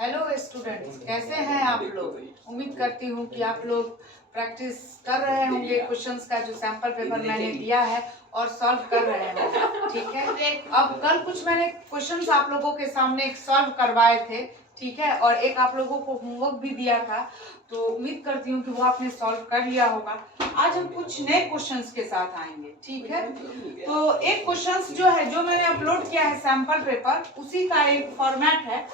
Hello students, कैसे हैं आप लोग। उम्मीद करती हूँ कि आप लोग प्रैक्टिस कर रहे होंगे क्वेश्चंस का जो सैंपल पेपर मैंने दिया है और सॉल्व कर रहे होंगे। ठीक है, अब कल कुछ मैंने क्वेश्चंस आप लोगों के सामने सॉल्व करवाए थे, ठीक है, और एक आप लोगों को होमवर्क भी दिया था, तो उम्मीद करती हूँ कि वो आपने सॉल्व कर लिया होगा। आज हम कुछ नए क्वेश्चंस के साथ आएंगे, ठीक है। तो एक क्वेश्चंस जो है जो मैंने अपलोड किया है सैंपल पेपर, उसी का एक फॉर्मेट है,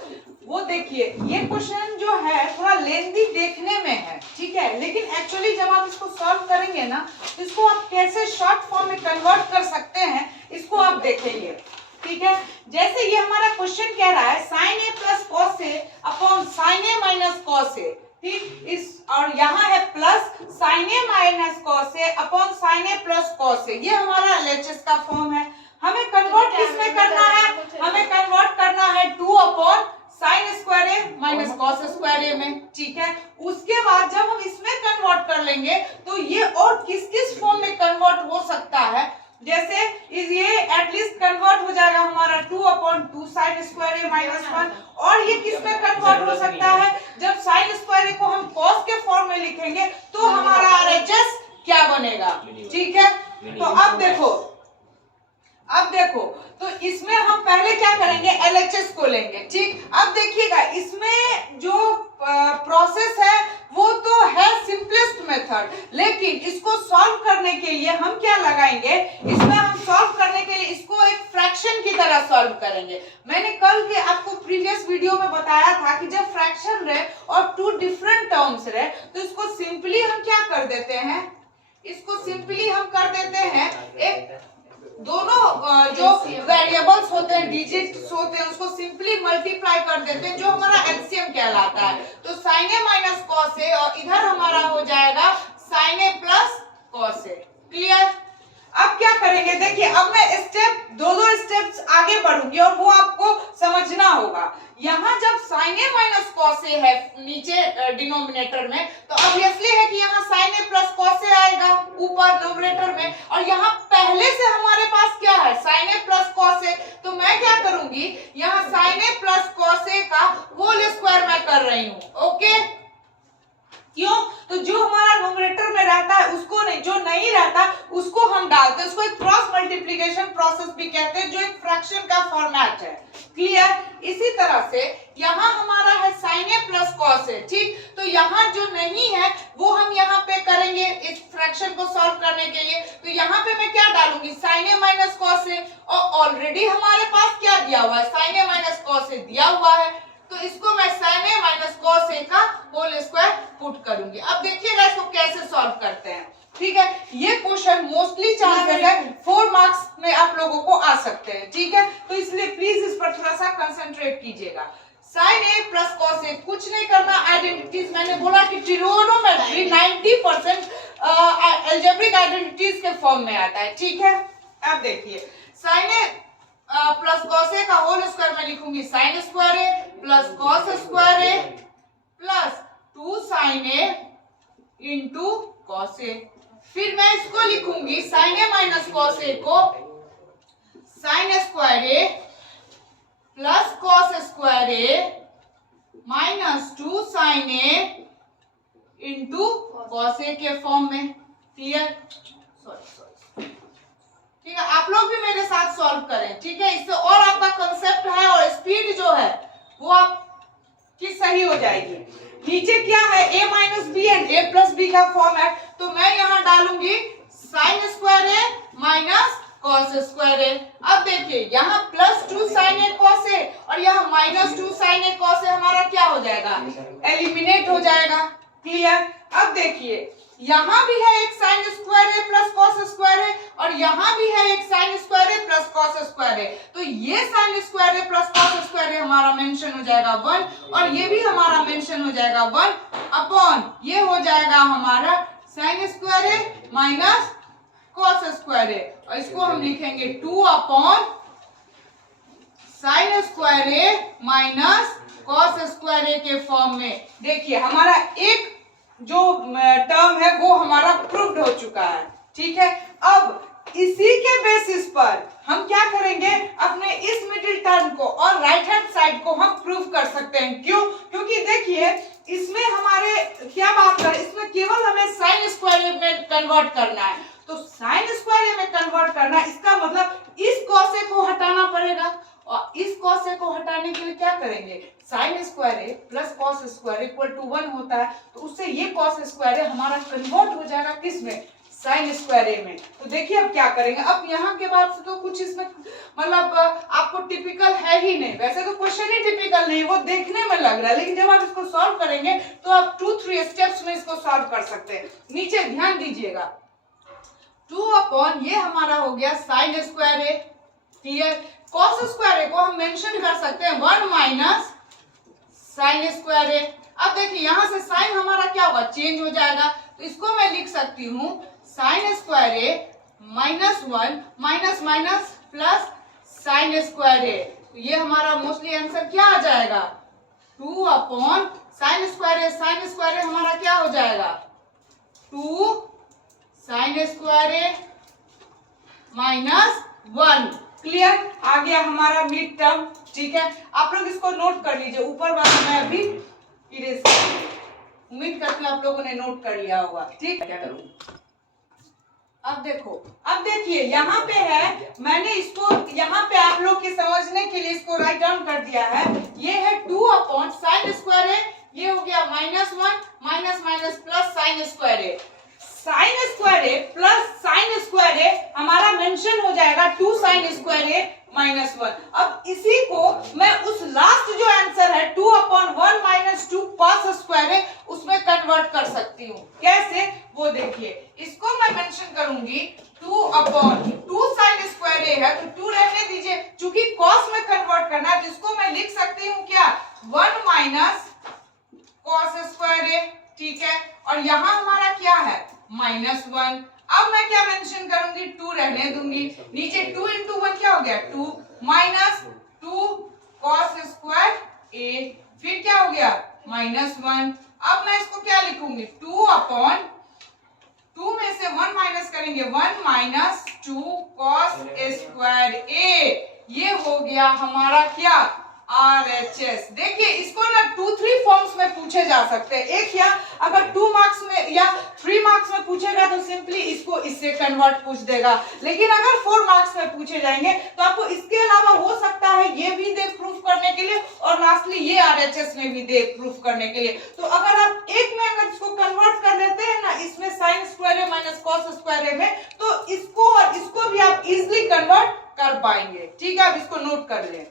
वो देखिए। ये क्वेश्चन जो है थोड़ा लेंथी देखने में है, ठीक है, लेकिन एक्चुअली जब आप इसको सॉल्व करेंगे ना, इसको आप कैसे शॉर्ट फॉर्म में कन्वर्ट कर सकते हैं इसको आप देखेंगे, ठीक है। जैसे ये हमारा क्वेश्चन कह रहा है sign A plus cos A upon sine A minus cos A, ठीक, इस और यहाँ है plus sign A minus cos A upon sine A plus cos A. ये हमारा एलएचएस का फॉर्म है। हमें कन्वर्ट किसमें करना है? हमें कन्वर्ट करना है 2 upon sine square A minus cos square ए में, ठीक है। उसके बाद जब हम इसमें कन्वर्ट कर लेंगे तो ये और किस किस फॉर्म में कन्वर्ट हो सकता है, जैसे ये एटलीस्ट कन्वर्ट हो जाएगा हमारा 2 upon 2 sine square A minus 1, और ये किस में कन्वर्ट हो सकता है? जब साइन स्क्वायर ए को हम कॉस के फॉर्म में लिखेंगे तो हमारा आरएचएस क्या बनेगा, ठीक है। तो अब देखो तो इसमें हम पहले क्या करेंगे, एलएचएस को लेंगे, ठीक। अब देखिएगा इसमें जो प्रोसेस है वो तो है सिंपलेस्ट मेथड, लेकिन इसको सॉल्व करने के लिए हम क्या लगाएंगे, इसमें हम सॉल्व करने के लिए इसको एक फ्रैक्शन की तरह सॉल्व करेंगे। मैंने कल के आपको प्रीवियस वीडियो में बताया था कि जब फ्रैक्शन रहे और 2 डिफरेंट टर्म्स रहे तो इसको सिंपली हम क्या कर देते हैं, इसको सिंपली हम कर देते हैं एक दोनों जो वेरिएबल्स होते हैं, डिजिट्स होते हैं, उसको सिंपली मल्टीप्लाई कर देते हैं, जो हमारा एलसीएम कहलाता है। तो sign A minus cos A और इधर हमारा हो जाएगा sign A plus cos A. Clear? अब क्या करेंगे, देखिए अब मैं स्टेप दो स्टेप्स आगे बढ़ूंगी और वो आपको समझना होगा। यहाँ जब sign A minus cos A है नीचे डिनोमिनेटर में, तो ऑब्वियसली है कि यहाँ sign A plus cos A आएगा ऊपर डिनोमिनेटर में, और यहाँ पहले से हमारे पास क्या है, sign A plus cos A. तो मैं क्या करूंगी, यहाँ sign A plus cos A का होल स्क्वायर मैं कर रही हूँ, ओके। क्यों? तो जो हमारा न्यूमरेटर में रहता है उसको नहीं, जो नहीं रहता उसको हम डालते हैं, उसको एक क्रॉस मल्टीप्लिकेशन प्रोसेस भी कहते हैं, जो एक फ्रैक्शन का फॉर्मेट है। क्लियर? इसी तरह से यहाँ हमारा है sign A plus cos A, ठीक। तो यहाँ जो नहीं है वो हम यहाँ पे करेंगे इस फ्रैक्शन को सॉल्व करने के लिए। तो यहाँ पे मैं क्या डालूंगी, sign A minus cos A, और ऑलरेडी हमारे पास क्या दिया हुआ है, sign A minus cos A दिया हुआ है, तो इसको मैं sign A minus cos A का होल स्क्वायर पुट करूंगी। अब देखिएगा इसको कैसे सॉल्व करते हैं, ठीक है। ये क्वेश्चन मोस्टली चांसेस है 4 मार्क्स में आप लोगों को आ सकते हैं, ठीक है। तो इसलिए प्लीज इस पर थोड़ा सा कंसंट्रेट कीजिएगा। Sign A plus cos A, कुछ नहीं करना, आइडेंटिटीज मैंने बोला कि ट्रिगोनोमेट्री 90% अलजेब्रिक आइडेंटिटीज के फॉर्म में आता है, ठीक है। अब देखिए sign A plus cos A का होल स्क्वायर में लिखूंगी sign square A plus cos square A plus 2 sine A into cos A. फिर मैं इसको लिखूंगी sign A minus cos A को sign square A plus cos square A minus 2 sine A into cos A के form में। Clear? ठीक है, आप लोग भी मेरे साथ सॉल्व करें, ठीक है। इससे और आपका कंसेप्ट है और स्पीड जो है वो आपकी सही हो जाएगी। नीचे क्या है, a minus B and a plus B का फॉर्म है, तो मैं यहाँ डालूंगी sine square A minus cos square A. अब देखिए यहाँ plus 2 sine A cos A और यहाँ minus 2 sine A cos A, हमारा क्या हो जाएगा, एलिमिनेट हो जाएगा। क्लियर? अब देखिए यहाँ भी है एक sign square A plus cos square ए और यहाँ भी है एक sign square A plus cos square A. तो ये sign square A plus cos square A हमारा मेंशन हो जाएगा 1, और ये भी हमारा मेंशन हो जाएगा 1 अपॉन ये हो जाएगा हमारा sign square A minus cos square ए, और इसको हम लिखेंगे 2 upon sine square A minus cos square ए के फॉर्म में। देखिए हमारा एक जो टर्म है वो हमारा प्रूव्ड हो चुका है, ठीक है। अब इसी के बेसिस पर हम क्या करेंगे, अपने इस मिडिल टर्म को और राइट हैंड साइड को हम प्रूव कर सकते हैं। क्यों? क्योंकि देखिए इसमें हमारे क्या बात कर, इसमें केवल हमें साइन स्क्वायर में कन्वर्ट करना है। तो साइन स्क्वायर में कन्वर्ट करना, इसका मतलब इस कॉस को हटाना पड़ेगा, और इस कॉस को हटाने के लिए क्या करेंगे, sine square A plus cos square equal to 1 होता है। तो उससे ये कॉस स्क्वायर ए हमारा कन्वर्ट हो जाएगा किस में, साइन स्क्वायर ए में। तो देखिए अब क्या करेंगे, अब यहाँ के बाद से तो कुछ इसमें मतलब आपको टिपिकल है ही नहीं, वैसे तो क्वेश्चन ही टिपिकल नहीं, वो देखने में लग रहा है, लेकिन जब आप इसको सॉल्व करेंगे तो आप 2-3 स्टेप्स में इसको सॉल्व कर सकते हैं। नीचे ध्यान दीजिएगा, 2 अपॉन ये हमारा हो गया साइन स्क्वायर ए, क्लियर। कॉस स्क्वायर ए को हम मेंशन कर सकते हैं 1 माइनस साइन स्क्वायर ए। अब देखिए यहाँ से साइन हमारा क्या होगा, चेंज हो जाएगा, तो इसको मैं लिख सकती हूँ sine square A minus 1 minus minus plus sine square A. तो ये हमारा मोस्टली आंसर क्या आ जाएगा, 2 upon sine square A. Sine square A हमारा क्या हो जाएगा, 2 sine square A minus 1। Clear, आ गया हमारा मिड टर्म। ठीक है, आप लोग इसको नोट कर लीजिए, ऊपर वाला मैं अभी इरेज कर, उम्मीद करती हूँ आप लोगों ने नोट कर लिया होगा। ठीक है, क्या करूँ अब देखो, अब देखिए यहाँ पे है, मैंने इसको यहाँ पे आप लोग के समझने के लिए इसको राइट डाउन कर दिया है। ये है 2 अपॉन साइन स्क्वायर ए, ये हो गया -1 minus minus plus sine square A. Sine square A plus sine square A हमारा मेंशन हो जाएगा 2 साइन स्क्वायर ए माइनस 1। अब इसी को मैं उस लास्ट जो आंसर है 2 अपॉन 1 माइनस 2 कॉस स्क्वायर ए उसमें कन्वर्ट कर सकती हूँ। कैसे वो देखिए, इसको मैं मेंशन करूंगी 2 अपॉन 2 साइन स्क्वायर ए है तो 2 रहने दीजिए, चूंकि कॉस में कन्वर्ट करना है तो इसको मैं लिख सकती हूँ क्या, 1 माइनस कॉस स्क्वायर ए। ठीक है, और यहाँ हमारा क्या है -1। अब मैं क्या मेंशन करूंगी, 2 रहने दूंगी, नीचे 2 इंटू 1 क्या हो गया 2 माइनस 2 कॉस स्क्वायर ए, फिर क्या हो गया -1। अब मैं इसको क्या लिखूंगी, 2 अपॉन 2 में से 1 माइनस करेंगे 1 माइनस 2 कॉस स्क्वायर ए। ये हो गया हमारा क्या, RHS। देखिए इसको ना 2-3 फॉर्म्स में पूछे जा सकते हैं। एक या अगर 2 मार्क्स में या 3 मार्क्स में पूछेगा तो सिंपली इसको इससे कन्वर्ट पूछ देगा, लेकिन अगर 4 मार्क्स में पूछे जाएंगे तो आपको इसके अलावा हो सकता है ये भी दे प्रूफ करने के लिए, और लास्टली ये RHS में भी दे प्रूफ करने के लिए। तो अगर आप एक में अगर इसको कन्वर्ट कर लेते हैं ना, इसमें sign square A minus cos square ए में, तो इसको और इसको भी आप इजिली कन्वर्ट कर पाएंगे। ठीक है, अब इसको नोट कर लें।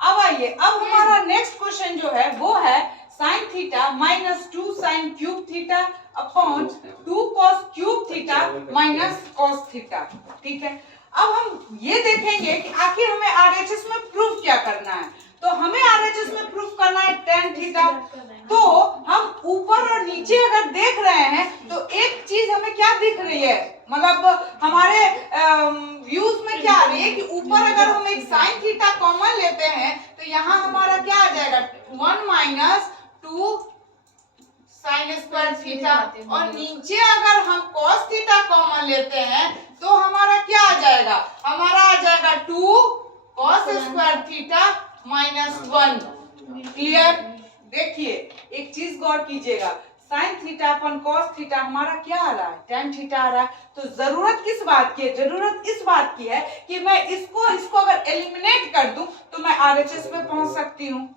अब आइए, अब हमारा नेक्स्ट क्वेश्चन जो है वो है sine theta minus 2 sine cube theta upon 2 cos cube theta minus cos theta. ठीक है, अब हम ये देखेंगे कि आखिर हमें RHS में प्रूफ क्या करना है। तो हमें RHS में प्रूफ करना है tan थीटा। तो हम ऊपर और नीचे अगर देख रहे हैं तो एक चीज हमें क्या दिख रही है, मतलब हमारे व्यूज में क्या आ रही है कि ऊपर अगर हम एक साइन थीटा कॉमन लेते हैं तो यहाँ हमारा क्या आ जाएगा 1 माइनस 2 साइन स्क्वायर थीटा, और नीचे अगर हम कॉस थीटा कॉमन लेते हैं तो हमारा क्या आ जाएगा, हमारा आ जाएगा 2 कॉस स्क्वायर थीटा -1। क्लियर, देखिए एक चीज गौर कीजिएगा, साइन थीटा अपन कॉस थीटा हमारा क्या आ रहा है, tan थीटा आ रहा है। तो जरूरत किस बात की है, जरूरत इस बात की है कि मैं इसको अगर एलिमिनेट कर दूं तो मैं RHS पे पहुंच सकती हूँ।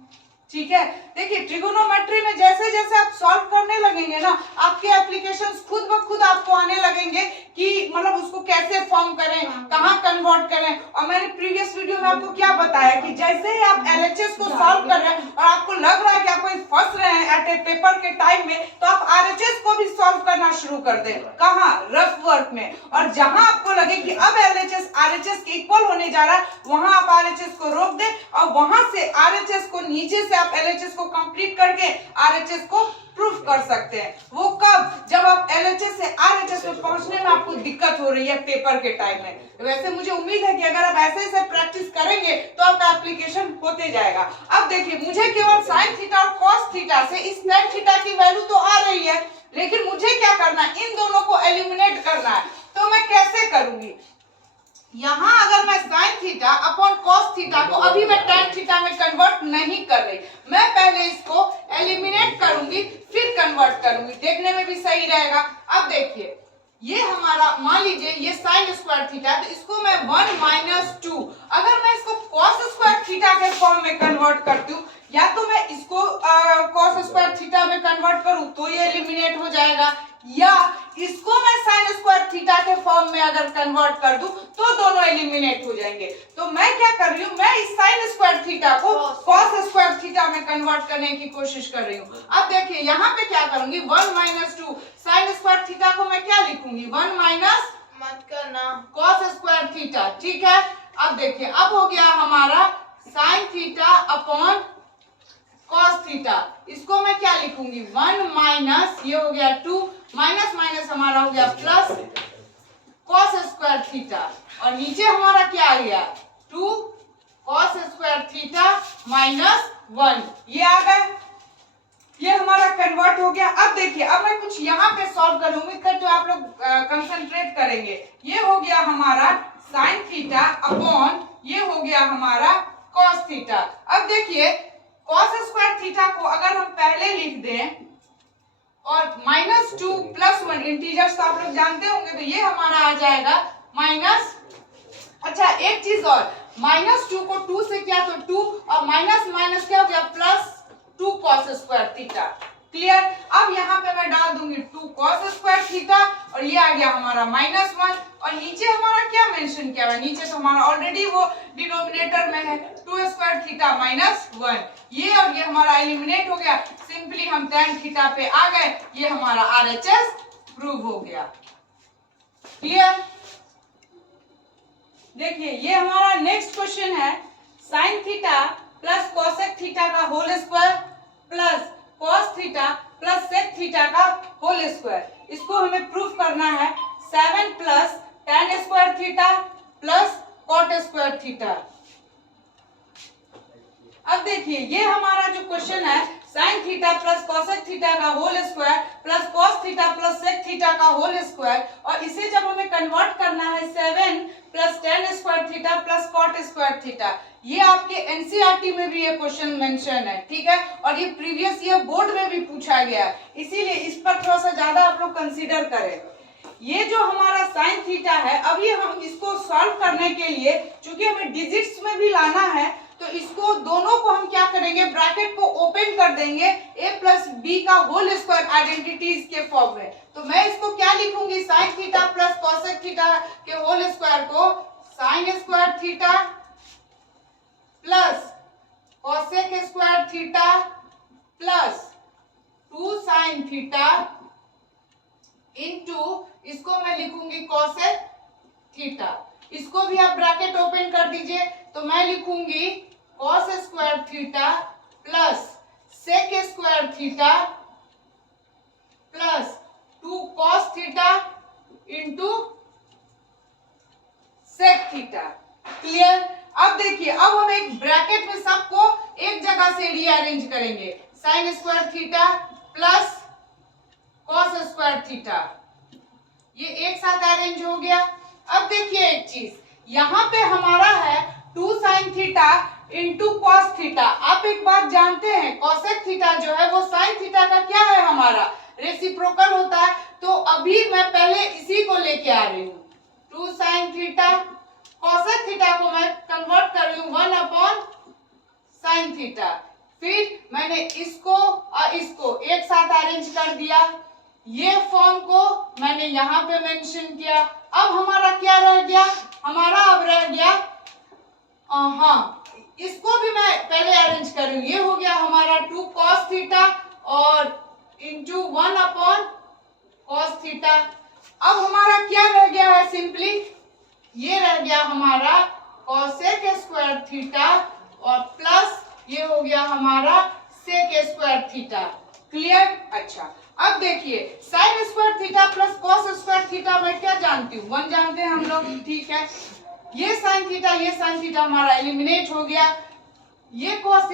ठीक है, देखिए ट्रिगोनोमेट्री में जैसे जैसे आप सॉल्व करने लगेंगे ना, आपके एप्लीकेशंस खुद ब खुद आपको आने लगेंगे कि मतलब उसको कैसे फॉर्म करें, कहाँ कन्वर्ट करें। और मैंने प्रीवियस वीडियो में आपको क्या बताया कि जैसे ही आप LHS को सॉल्व कर रहे हैं और आपको लग रहा है कि आप कोई फंस रहे हैं एट ए पेपर के टाइम में, तो आप RHS को भी सॉल्व करना शुरू कर दें। कहाँ, रफ वर्क में। और जहां आपको लगे कि अब LHS RHS के इक्वल होने जा रहा है, वहां आप RHS को रोक दें और वहां से RHS को नीचे से आप LHS को कंप्लीट करके RHS को प्रूफ कर सकते हैं। वो कब, जब आप LHS से RHS में पहुंचने में आपको दिक्कत हो रही है पेपर के टाइम में। वैसे मुझे उम्मीद है कि अगर आप ऐसे प्रैक्टिस करेंगे तो आपका एप्लीकेशन होते जाएगा। अब देखिए, मुझे केवल साइन थीटा और कॉस थीटा से इस tan थीटा की वैल्यू तो आ रही है, लेकिन मुझे क्या करना है, इन दोनों को एलिमिनेट करना है। तो मैं कैसे करूंगी, यहां अगर मैं sine theta upon cos theta को अभी मैं tan थीटा में कन्वर्ट नहीं कर रही, मैं पहले इसको एलिमिनेट करूंगी फिर कन्वर्ट करूंगी, देखने में भी सही रहेगा। अब देखिए ये हमारा मान लीजिए ये साइन स्क्वायर थीटा, तो इसको मैं 1 माइनस 2, अगर मैं इसको कॉस स्क्वायर थीटा के फॉर्म में कन्वर्ट करती हूँ, या तो मैं इसको कॉस स्क्वायर थीटा में कन्वर्ट करूं तो ये एलिमिनेट हो जाएगा, या इसको मैं साइन स्क्वायर थीटा के फॉर्म में अगर कन्वर्ट कर दूं तो दोनों एलिमिनेट हो जाएंगे। तो मैं क्या कर रही हूँ, मैं इस साइन स्क्वायर थीटा को कॉस स्क्वायर थीटा में कन्वर्ट करने की कोशिश कर रही हूँ। अब देखिए यहाँ पे क्या करूंगी, 1 माइनस 2 साइन स्क्वायर थीटा को मैं क्या लिखूंगी, 1 माइनस मत करना कॉस स्क्वायर थीटा, ठीक है। अब देखिए अब हो गया हमारा sine theta upon cos theta, इसको मैं क्या लिखूंगी, 1 माइनस ये हो गया 2 माइनस माइनस हमारा हो गया प्लस कॉस स्क्वायर थीटा, और नीचे हमारा क्या आ गया 2 कॉस स्क्वायर थीटा माइनस 1, ये आ गया, ये हमारा कन्वर्ट हो गया। अब देखिए अब मैं कुछ यहाँ पे सॉल्व कर लूंगी, कर जो आप लोग कंसंट्रेट करेंगे, ये हो गया हमारा साइन थीटा अपॉन ये हो गया हमारा कॉस थीटा। अब देखिए कॉस स्क्वायर थीटा को अगर हम पहले लिख दें और -2 + 1 इंटीजर्स तो आप लोग जानते होंगे, तो ये हमारा आ जाएगा माइनस, अच्छा एक चीज और, -2 को 2 से किया तो 2 और माइनस माइनस क्या हो गया +2 कॉस स्क्वायर थीटा, क्लियर। अब यहाँ पे मैं डाल दूंगी 2 कॉस स्क्वायर थीटा और ये आ गया हमारा -1, और नीचे हमारा क्या मेंशन किया हुआ, नीचे तो हमारा ऑलरेडी वो डिनोमिनेटर में है 2 स्क्वायर थीटा -1, ये और ये हमारा एलिमिनेट हो गया, सिंपली हम tan थीटा पे आ गए, ये हमारा RHS प्रूव हो गया, क्लियर। देखिए ये हमारा नेक्स्ट क्वेश्चन है, sine theta plus cosec theta का whole square plus cos theta plus sec theta का होल स्क्वायर, इसको हमें प्रूफ करना है 7 plus tan square theta plus cot square theta. अब देखिए ये हमारा जो क्वेश्चन है, sine theta plus cosec theta का whole square plus cos theta plus sec theta का होल स्क्वायर, और इसे जब हमें कन्वर्ट करना है 7 plus tan square theta plus cot square theta, ये आपके एनसीईआरटी में भी ये क्वेश्चन मेंशन है, ठीक है, और ये प्रीवियस ईयर बोर्ड में भी पूछा गया है, इसीलिए इस पर थोड़ा सा ज्यादा आप लोग कंसीडर करें। ये जो हमारा साइन थीटा है, अभी हम इसको सॉल्व करने के लिए चूंकि हमें डिजिट्स में भी लाना है, तो इसको दोनों को हम क्या करेंगे, ब्रैकेट को ओपन कर देंगे a प्लस बी का होल स्क्वायर आइडेंटिटीज के फॉर्म में, तो मैं इसको क्या लिखूंगी, sign theta plus cosec theta के होल स्क्वायर को sign square theta plus cosec square theta plus 2 sine theta into इसको मैं लिखूंगी कोसेक थीटा, इसको भी आप ब्रैकेट ओपन कर दीजिए, तो मैं लिखूंगी cos square theta plus sec square theta plus 2 cos theta into sec theta, clear. अब देखिए अब हम एक ब्रैकेट में सबको एक जगह से रीअरेंज करेंगे, sine square theta plus cos square theta, ये एक साथ अरेंज हो गया। अब देखिए एक चीज, यहाँ पे हमारा है 2 sine theta into cos theta, आप एक बात जानते हैं कॉसेक थीटा जो है वो साइन थीटा का क्या है, हमारा रेसिप्रोकल होता है, तो अभी मैं पहले इसी को लेके आ रही हूँ, 2 साइन थीटा, कॉसेक थीटा को मैं कन्वर्ट कर रही हूँ 1 अपॉन साइन थीटा, फिर मैंने इसको और इसको एक साथ अरेंज कर दिया, ये फॉर्म को मैंने यहाँ पे मेंशन किया। अब हमारा क्या रह गया, हमारा अब रह गया हाँ, इसको भी मैं पहले अरेंज कर रही हूँ, ये हो गया हमारा 2 कॉस थीटा और इंटू 1 अपॉन कॉस थीटा। अब हमारा क्या रह गया है, सिंपली ये रह गया हमारा कॉसेक स्क्वायर थीटा और प्लस ये हो गया हमारा सेक स्क्वायर थीटा, क्लियर। अच्छा अब देखिए sign square theta plus cos square theta मैं क्या जानती हूँ, 1 जानते हैं हम लोग, ठीक है। ये साइन थीटा हमारा एलिमिनेट हो गया, ये कॉस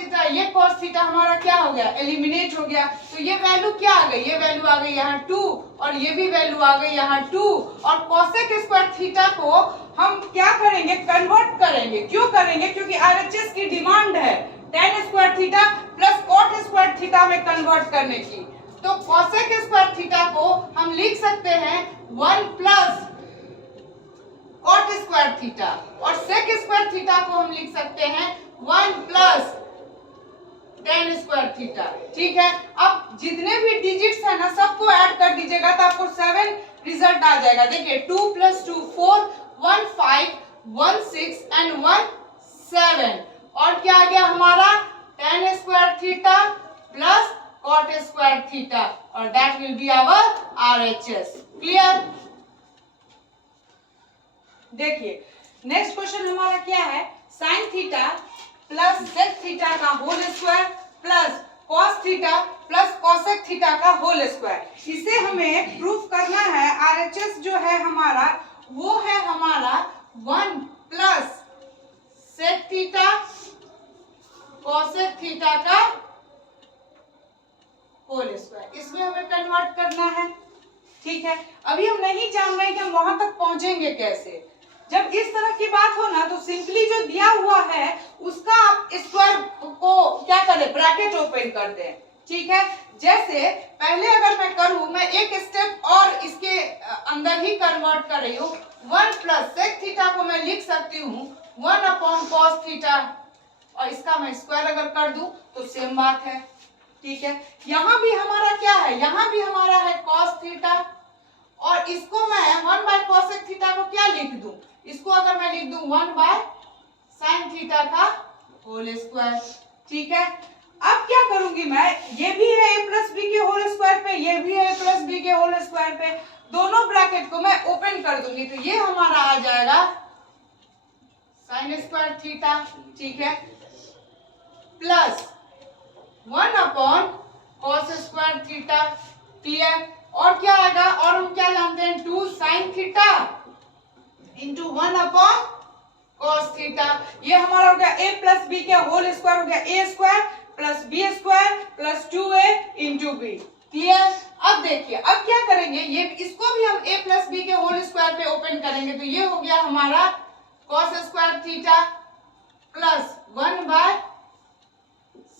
थीटा हमारा क्या हो गया, एलिमिनेट हो गया, तो ये वैल्यू क्या आ गई, ये वैल्यू आ गई यहाँ 2 और ये भी वैल्यू आ गई यहाँ 2। और कोसेक स्क्वायर थीटा को हम क्या करेंगे, कन्वर्ट करेंगे। क्यों करेंगे, क्योंकि आरएचएस की डिमांड है tan square theta plus cot square theta में कन्वर्ट करने की। तो कोसेक स्क्वायर थीटा को हम लिख सकते हैं 1 प्लस cot स्क्वायर थीटा और sec स्क्वायर थीटा को हम लिख सकते हैं 1 प्लस tan स्क्वायर थीटा। ठीक है, अब जितने भी डिजिट्स है ना सबको ऐड कर दीजिएगा तो आपको 7 रिजल्ट आ जाएगा। देखिए 2 + 2 4 1 5 1 6 एंड 1 7 और क्या आ गया हमारा tan square theta plus cot square theta और that will be our RHS। Clear. देखिए नेक्स्ट क्वेश्चन हमारा क्या है, sine theta plus sec theta का whole square plus cos theta plus cosec theta का होल स्क्वायर। इसे हमें प्रूफ करना है। आरएचएस जो है हमारा वो है हमारा 1 plus sec theta cosec theta का होल स्क्वायर। इसमें हमें कन्वर्ट करना है। ठीक है, अभी हम नहीं जान रहे कि हम वहां तक पहुंचेंगे कैसे। जब इस तरह की बात हो ना तो सिंपली जो दिया हुआ है उसका आप स्क्वायर को क्या करें, ब्रैकेट ओपन कर दें। ठीक है, जैसे पहले अगर मैं करूं, मैं एक स्टेप और इसके अंदर ही कन्वर्ट कर रही हूँ। 1 प्लस सेक थीटा को मैं लिख सकती हूँ 1 अपॉन कॉस थीटा और इसका मैं स्क्वायर अगर कर दूं तो सेम बात है। ठीक है, यहाँ भी हमारा क्या है, यहाँ भी हमारा है कॉस थीटा और इसको मैं 1 बाय कोसेक थीटा को क्या लिख दूं, इसको अगर मैं लिख दूं 1 बाय साइन थीटा का होल स्क्वायर। ठीक है, अब क्या करूंगी मैं, ये भी है a प्लस बी के होल स्क्वायर पे, ये भी है a प्लस बी के होल स्क्वायर पे, दोनों ब्रैकेट को मैं ओपन कर दूंगी तो ये हमारा आ जाएगा साइन स्क्वायर थीटा। ठीक है, plus 1 upon cos square theta. Clear. और क्या आएगा, और हम क्या जानते हैं 2 sine theta into 1 upon cos theta. ये हमारा हो गया a प्लस बी के होल स्क्वायर हो गया a square plus B square plus 2a into B. Clear. अब देखिए अब क्या करेंगे, ये इसको भी हम a प्लस बी के होल स्क्वायर पे ओपन करेंगे तो ये हो गया हमारा cos square theta plus 1 by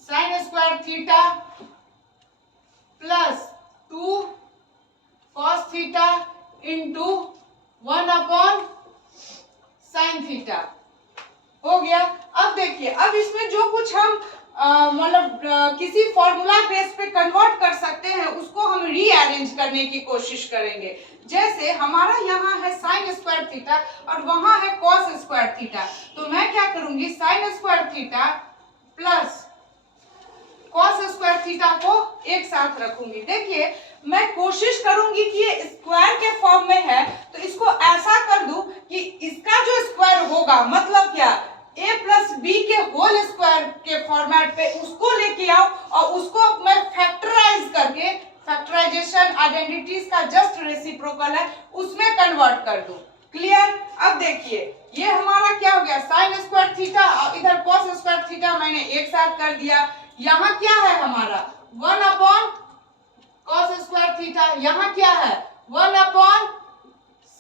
sine square theta plus 2 cos theta into 1 upon sine theta हो गया। अब देखिए अब इसमें जो कुछ हम मतलब किसी फॉर्मूला बेस पे कन्वर्ट कर सकते हैं उसको हम रीअरेंज करने की कोशिश करेंगे। जैसे हमारा यहाँ है साइन स्क्वायर थीटा और वहां है कॉस स्क्वायर थीटा, तो मैं क्या करूंगी sign square theta plus cos square theta को एक साथ रखूंगी। देखिए मैं कोशिश करूंगी कि ये स्क्वायर के फॉर्म में है तो इसको ऐसा कर दूं कि इसका जो स्क्वायर होगा मतलब क्या a प्लस बी के होल स्क्वायर के फॉर्मेट पे उसको लेके आओ और उसको मैं फैक्टराइज करके, फैक्टराइजेशन आइडेंटिटीज का जस्ट रेसिप्रोकल है, उसमें कन्वर्ट कर दूं। क्लियर। अब देखिए ये हमारा क्या हो गया साइन स्क्वायर थीटा और इधर कॉस स्क्वायर थीटा मैंने एक साथ कर दिया। यहाँ क्या है हमारा 1 अपॉन कॉस स्क्वायर थीटा, यहाँ क्या है 1 अपॉन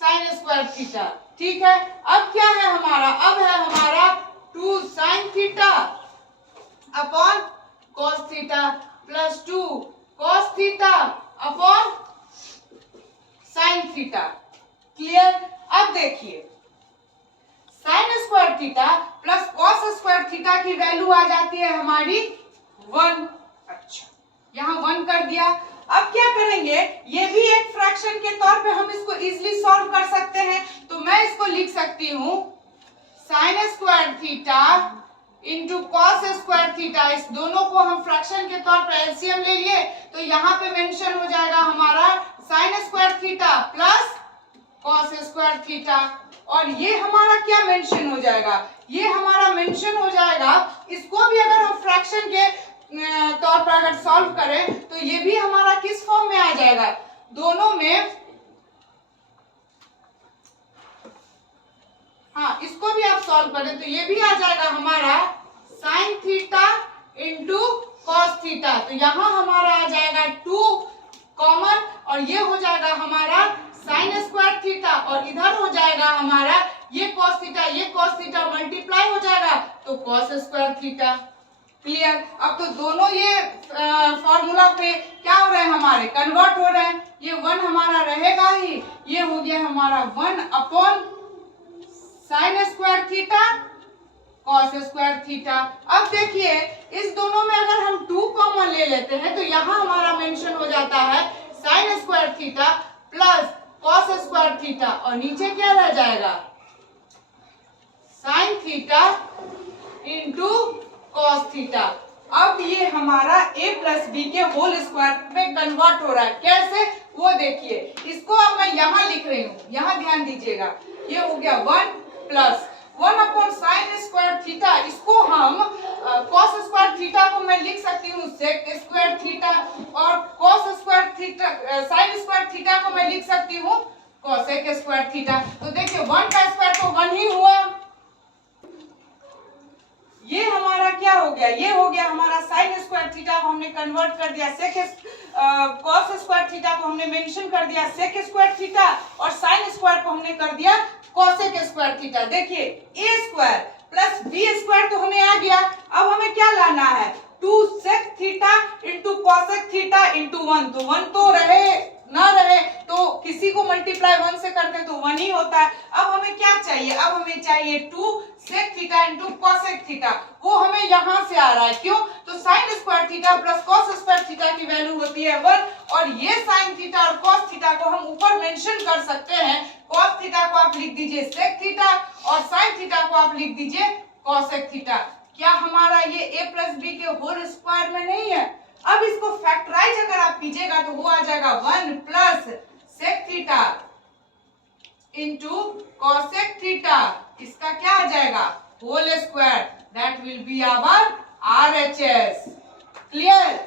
साइन स्क्वायर थीटा। ठीक है, अब क्या है हमारा, अब है हमारा 2 sine theta upon cos theta plus 2 cos theta upon sine theta. Clear. अब देखिए sign square theta plus cos square theta की वैल्यू आ जाती है हमारी 1। अच्छा यहाँ 1 कर दिया। अब क्या करेंगे, ये भी एक फ्रैक्शन के तौर पे हम इसको इजीली सॉल्व कर सकते हैं, तो मैं इसको लिख सकती हूँ sine square theta into cos square theta. इस दोनों को हम फ्रैक्शन के तौर पे एलसीएम ले लिए तो यहाँ पे मेंशन हो जाएगा हमारा sign square theta plus cos square theta और ये हमारा क्या मेंशन हो जाएगा, ये हमारा मेंशन हो जाएगा। इसको भी अगर हम फ्रैक्शन के तौर पर अगर सॉल्व करें तो ये भी हमारा किस फॉर्म में आ जाएगा, दोनों में, हाँ इसको भी आप सॉल्व करें तो ये भी आ जाएगा हमारा sign theta into cos theta. तो यहाँ हमारा आ जाएगा 2 कॉमन और ये हो जाएगा हमारा साइन स्क्वायर थीटा और इधर हो जाएगा हमारा ये कॉस थीटा मल्टीप्लाई हो जाएगा तो कॉस स्क्वायर थीटा। क्लियर। अब तो दोनों ये फॉर्मूला पे क्या हो रहे हैं हमारे कन्वर्ट हो रहे हैं। ये 1 हमारा रहेगा ही, ये हो गया हमारा 1 upon sine square theta cos square theta. अब देखिए इस दोनों में अगर हम 2 कॉमन ले लेते हैं तो यहाँ हमारा मेंशन हो जाता है sign square theta plus cos square theta और नीचे क्या रह जाएगा sign theta into cos theta. अब ये हमारा a प्लस बी के होल स्क्वायर में कन्वर्ट हो रहा है। कैसे वो देखिए, इसको अब मैं यहाँ लिख रही हूँ, यहाँ ध्यान दीजिएगा। ये हो गया 1 plus 1 upon sine square theta. इसको हम कॉस स्क्वायर थीटा को मैं लिख सकती हूँ सेक स्क्वायर थीटा और cos square theta sine square theta को मैं लिख सकती हूँ कॉसेक स्क्वायर थीटा। तो देखिए 1 का स्क्वायर तो 1 ही हुआ। ये हमारा क्या हो गया, ये हो गया हमारा साइन स्क्वायर थीटा को हमने कन्वर्ट कर दिया सेक कॉस स्क्वायर थीटा को हमने मेंशन कर दिया सेक स्क्वायर थीटा और साइन स्क्वायर को हमने कर दिया कॉसेक स्क्वायर थीटा। देखिए a square plus b square तो हमें आ गया। अब हमें क्या लाना है 2 sec theta into cosec theta into 1। तो 1 तो रहे ना रहे तो किसी को मल्टीप्लाई 1 से करते तो 1 ही होता है। अब हमें क्या चाहिए, अब हमें चाहिए 2 sec theta into cosec theta. वो हमें यहाँ से आ रहा है, क्यों तो sine square theta plus cos square theta की वैल्यू होती है 1 और ये साइन थीटा और कॉस थीटा को हम ऊपर मेंशन कर सकते हैं। कॉस थीटा को आप लिख दीजिए सेक थीटा और साइन थीटा को आप लिख दीजिए कॉसेक थीटा। क्या हमारा ये a प्लस बी के होल स्क्वायर में नहीं है। अब इसको फैक्टराइज अगर आप कीजिएगा तो वो आ जाएगा 1 plus sec theta into cosec theta. इसका क्या आ जाएगा whole square, that will be our RHS। Clear.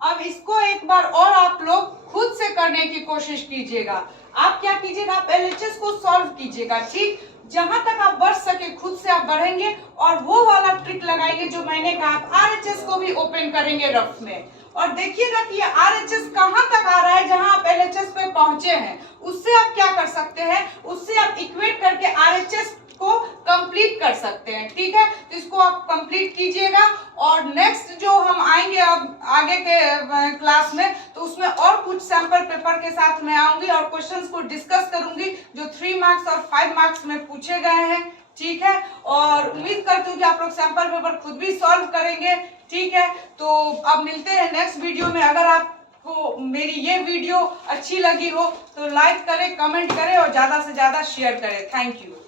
अब इसको एक बार और आप लोग खुद से करने की कोशिश कीजिएगा। आप क्या कीजिएगा, आप LHS को सॉल्व कीजिएगा। ठीक, जहां तक आप बढ़ सके खुद से आप बढ़ेंगे और वो वाला ट्रिक लगाएंगे जो मैंने कहा। आप RHS को भी ओपन करेंगे रफ में और देखिएगा कि ये RHS कहां तक आ रहा है। जहां आप LHS पे पहुंचे हैं उससे आप क्या कर सकते हैं, उससे आप इक्वेट करके RHS को कंप्लीट कर सकते हैं। ठीक है, तो इसको आप कंप्लीट कीजिएगा और नेक्स्ट जो हम आएंगे अब आगे के क्लास में तो उसमें और कुछ सैंपल पेपर के साथ मैं आऊंगी और क्वेश्चंस को डिस्कस करूंगी जो 3 मार्क्स और 5 मार्क्स में पूछे गए हैं। ठीक है, और उम्मीद करती हूँ कि आप लोग सैंपल पेपर खुद भी सॉल्व करेंगे। ठीक है, तो अब मिलते हैं नेक्स्ट वीडियो में। अगर आपको मेरी ये वीडियो अच्छी लगी हो तो लाइक करें, कमेंट करें और ज्यादा से ज्यादा शेयर करें। Thank you.